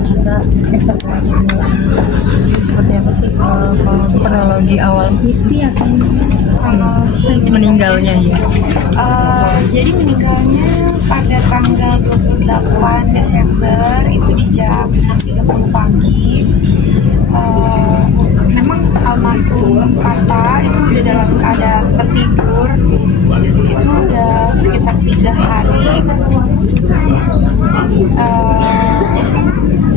cita-cita ekspektasi seperti apa sih kalau kronologi awal meninggalnya ya? Jadi meninggalnya pada tanggal 28 Desember itu di jam 6.30 pagi. Memang almarhum Papa itu udah dalam keadaan tertidur, itu udah sekitar 3 hari.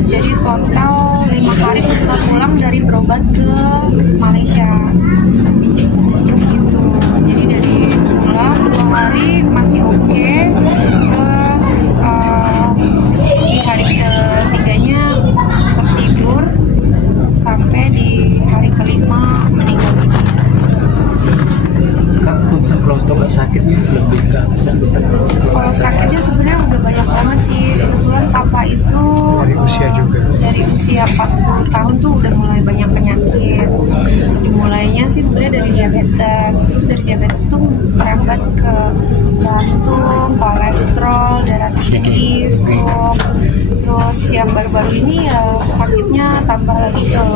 Jadi total 5 hari setelah pulang dari berobat ke Malaysia gitu. Jadi dari pulang 2 hari masih oke, terus di hari ketiganya tertidur sampai di hari kelima meninggal dunia. Kak, untuk sakitnya lebih ke Kalau sakitnya sebenarnya udah banyak banget sih. Kebetulan Papa itu dari usia juga. Dari usia 40 tahun tuh udah mulai banyak penyakit. Dimulainya sih sebenarnya dari diabetes. Terus dari diabetes tuh merembet ke jantung, kolesterol, darah tinggi, stroke. Terus yang baru-baru ini ya sakitnya tambah lagi ke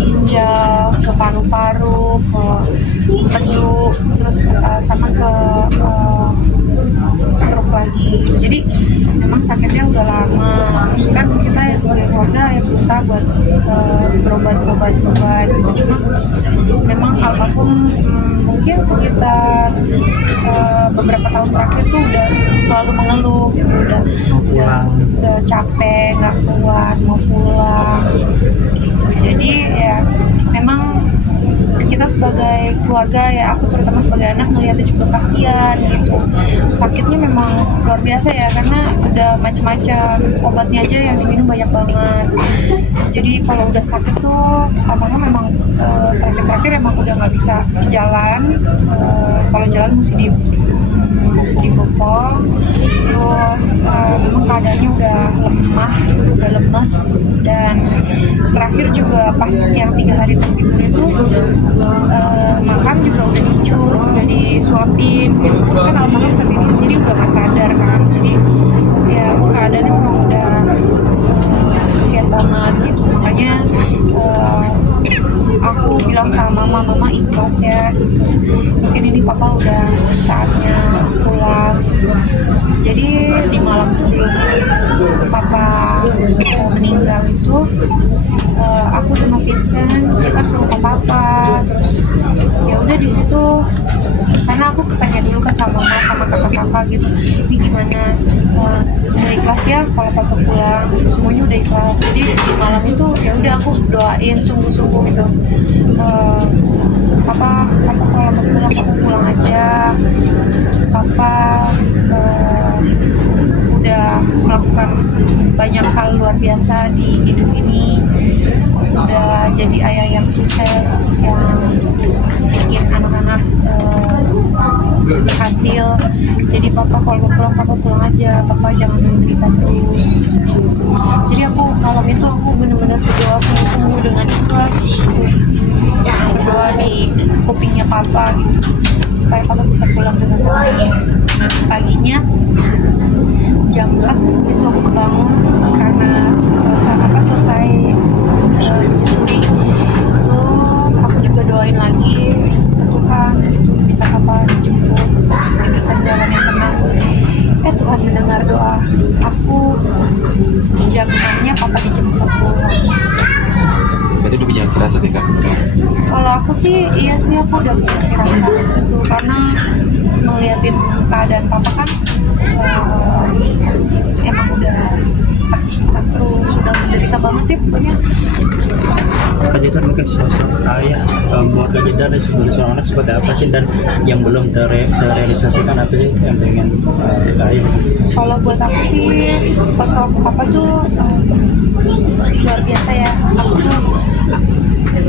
ginjal, ke paru-paru, ke empedu, terus sama ke stroke lagi. Jadi memang sakitnya udah lama. Terus kan kita ya sebagai keluarga ya berusaha buat berobat gitu. Cuma memang almarhum mungkin sekitar beberapa tahun terakhir tuh udah selalu mengeluh gitu, udah capek, nggak kuat, mau pulang gitu. Jadi ya memang kita sebagai keluarga ya, aku terutama sebagai anak melihatnya juga kasihan gitu. Sakitnya memang luar biasa ya, karena udah macam-macam, obatnya aja yang diminum banyak banget. Jadi kalau udah sakit tuh apalagi memang terakhir-terakhir emang udah nggak bisa jalan. Kalau jalan mesti dibopong. Terus memang keadaannya udah lemah, udah lemes, dan terakhir juga pas yang 3 hari tertidur itu makan juga udah dicus, udah disuapin gitu. Kan almarhum tertidur jadi udah nggak sadar kan, jadi ya keadaannya memang udah kasihan banget gitu. Makanya aku bilang sama mama ikhlas ya gitu, mungkin ini Papa udah saatnya pulang. Jadi di malam sebelum Papa meninggal itu aku sama Vincent kita ke rumah Papa. Terus ya udah di situ, karena aku tanya dulu kan sama mama sama kakak-kakak gitu, ini gimana, udah ikhlas ya kalau Papa pulang, semuanya udah ikhlas. Jadi di malam itu ya udah aku doain sungguh-sungguh gitu, Papa kalau mau pulang Papa pulang aja. Papa udah melakukan banyak hal luar biasa di hidup ini, udah jadi ayah yang sukses, yang bikin anak-anak berhasil. Jadi Papa kalau mau pulang Papa pulang aja, Papa jangan menderita terus. Jadi aku malam itu aku benar-benar berdoa sungguh-sungguh dengan ikhlas, berdoa di kupingnya Papa gitu, supaya Papa bisa pulang dengan tenang. Paginya jam 4 itu aku kebangun karena selesai menyusui. Itu aku juga doain lagi ke Tuhan gitu, minta Papa dijemput, diberikan jalan yang tenang. Tuhan mendengar doa aku. Jam 6-nya Papa dijemput pulang. Berarti udah punya firasat ya Kak? Kalau aku sih iya sih, aku udah punya firasat gitu, karena ngeliatin keadaan Papa kan emang udah sakit terus, sudah menderita banget ya pokoknya. Apa juga mungkin sosok ayah keluarga kita dan seorang anak seperti apa sih, dan yang belum terrealisasikan apa sih yang pengen ayah? Kalau buat aku sih sosok Papa tuh luar biasa ya.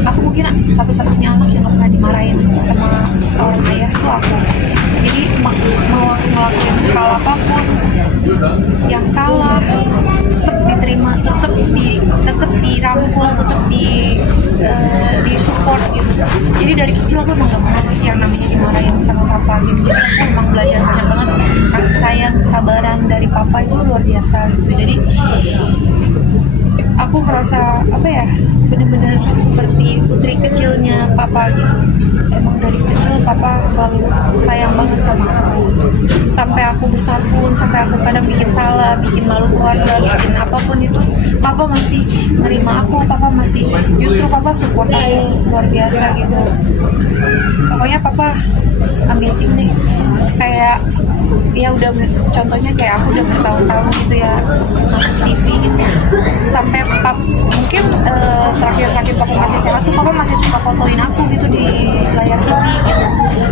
Aku mungkin satu-satunya anak yang gak pernah dimarahin sama seorang ayah tuh aku. Jadi mau ngelakuin hal apapun yang salah tetap diterima, tetap dirangkul, tetap di support gitu. Jadi dari kecil aku emang gak pernah yang namanya dimarahin sama Papa gitu. Jadi aku emang belajar banyak banget kasih sayang, kesabaran dari Papa itu luar biasa gitu. Jadi aku merasa apa ya, bener-bener seperti putri kecilnya papa gitu. Emang dari kecil papa selalu sayang banget sama aku. Sampai aku besar pun, sampai aku kadang bikin salah, bikin malu keluarga, bikin apapun itu, papa masih nerima aku, papa masih, justru papa support aku luar biasa gitu. Pokoknya papa amazing deh. Kayak ya udah, contohnya kayak aku udah bertahun-tahun gitu ya masuk TV gitu, sampai mungkin terakhir papa masih sehat tuh papa masih suka fotoin aku gitu di layar TV gitu,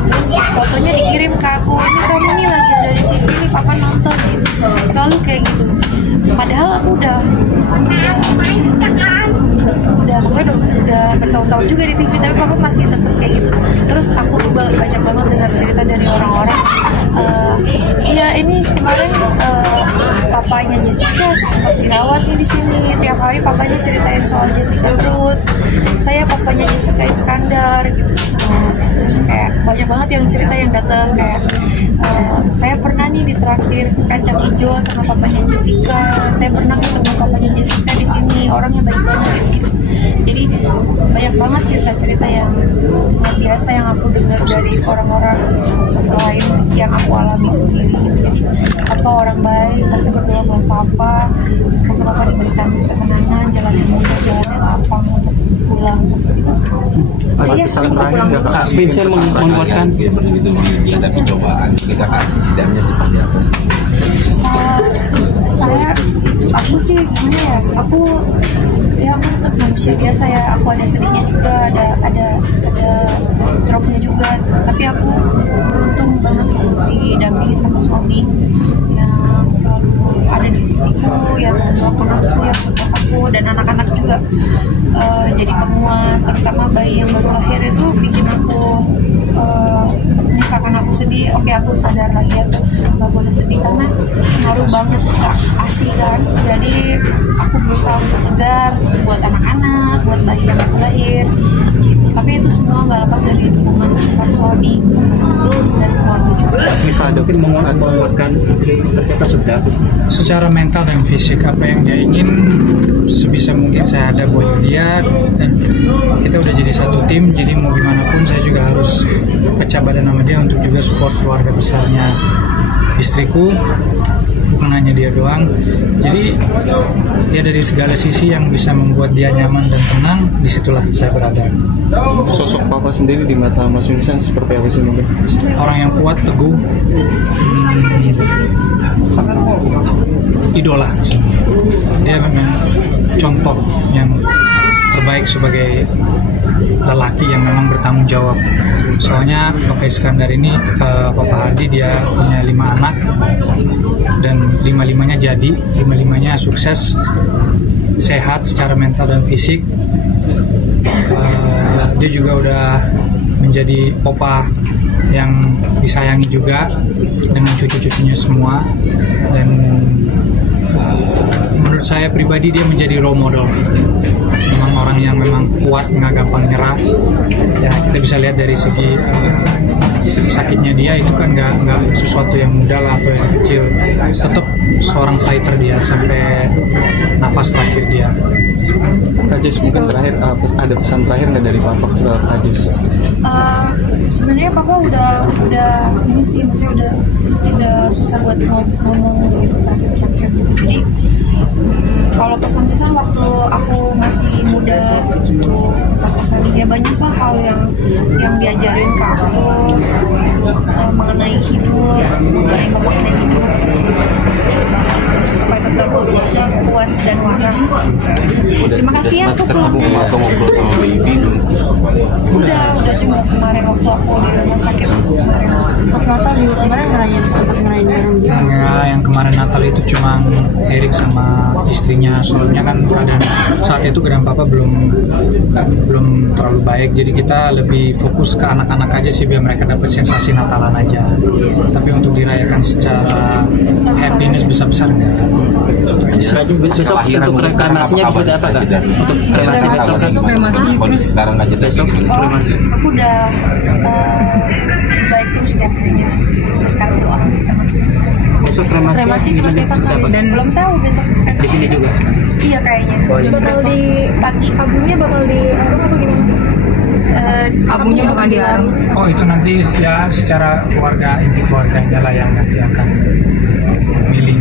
terus fotonya dikirim ke aku, ini kamu nih lagi ada di TV nih, papa nonton gitu, selalu kayak gitu. Padahal aku udah maksudnya udah bertahun-tahun juga di TV, tapi papa masih tetap kayak gitu. Terus aku tuh banyak banget dengar cerita dari orang-orang, iya ini kemarin papanya Jessica sempat dirawat nih di sini, tiap hari papanya ceritain soal Jessica terus, saya papanya Jessica Iskandar gitu. Terus kayak banyak banget yang cerita yang datang kayak saya pernah nih di terakhir kacang hijau sama papanya Jessica, saya pernah ketemu papanya Jessica di sini, orangnya baik banget gitu. Jadi banyak banget cerita-cerita yang luar biasa yang aku dengar dari orang-orang selain yang aku alami sendiri gitu. Jadi papa orang baik, aku berdoa buat papa, semoga papa diberikan ketenangan, jalan yang mudah, jalan yang lapang untuk pulang ke sisi papa. Ada pesan terakhir nggak Kak? Spencer menguatkan begitu dihadapi cobaan, kita kan tidaknya seperti apa sih? Aku sih gimana ya, aku tetap manusia biasa ya, aku ada sedihnya juga, ada dropnya juga, tapi aku beruntung banget gitu didampingi sama suami yang selalu ada di sisiku, yang mendukung aku, yang support aku, dan anak-anak juga jadi penguat, terutama bayi yang baru lahir itu bikin aku misalkan aku sedih, oke aku sadar lagi aku nggak boleh sedih karena ngaruh banget ke ASI kan. Jadi aku berusaha untuk tegar buat anak-anak, buat bayi yang baru lahir gitu. Tapi itu semua nggak lepas dari dukungan support suami dan keluarga juga. bisa mungkin menguatkan istri ternyata seperti apa sih? Secara mental dan fisik, apa yang dia ingin sebisa mungkin saya ada buat dia, dan kita udah jadi satu tim, jadi mau gimana pun saya juga harus pecah badan sama dia untuk juga support keluarga besarnya istriku, bukan hanya dia doang. Jadi ya dari segala sisi yang bisa membuat dia nyaman dan tenang, disitulah saya berada. Sosok papa sendiri di mata Mas Vincent seperti apa sih mungkin? Orang yang kuat, teguh, idola sih. Dia memang contoh yang terbaik sebagai lelaki yang memang bertanggung jawab. Soalnya Papa Iskandar ini, Papa Hardi, dia punya 5 anak dan 5-5-nya jadi, 5-5-nya sukses, sehat secara mental dan fisik. Dia juga udah menjadi opa yang disayangi juga dengan cucu-cucunya semua, dan menurut saya pribadi dia menjadi role model. Memang orang yang memang kuat, nggak gampang nyerah. Ya kita bisa lihat dari segi sakitnya dia itu kan nggak sesuatu yang mudah lah atau yang kecil. Tetap seorang fighter dia sampai nafas terakhir dia. Kak Jess, mungkin terakhir ada pesan terakhir nggak dari papa ke Kak Jess? Sebenarnya papa udah ini sih, maksudnya udah susah buat ngomong gitu terakhir gitu. Jadi kalau pesan-pesan waktu aku masih muda gitu, pesan-pesan dia banyak lah hal yang diajarin ke aku mengenai hidup, mengenai memaknai hidup gitu, supaya tetap kuat dan waras. Terima kasih ya, aku pulang. Atau ngobrol sama baby belum sih? Udah cuma kemarin waktu aku di rumah sakit kemarin. Pas Natal minggu kemarin sempat ngerayain bareng. Yang kemarin Natal itu cuma Erik sama istrinya, soalnya kan saat itu keadaan papa belum terlalu baik, jadi kita lebih fokus ke anak-anak aja sih biar mereka dapat sensasi Natalan aja. Tapi untuk dirayakan secara happiness besar-besar enggak. Besok untuk reinkarnasinya seperti apa Kak? Untuk kremasi besok kan? Kondisi sekarang aja Besok kremasi. Aku udah baik terus setiap harinya berkat doa teman-teman. Besok kremasi Seperti apa? Dan belum tahu besok di sini juga. Iya kayaknya. Oh, iya. Bakal di Pagi. abunya bakal di apa gimana? Abunya bakal diarung. Oh itu nanti ya secara keluarga, inti keluarganya lah yang nanti akan milih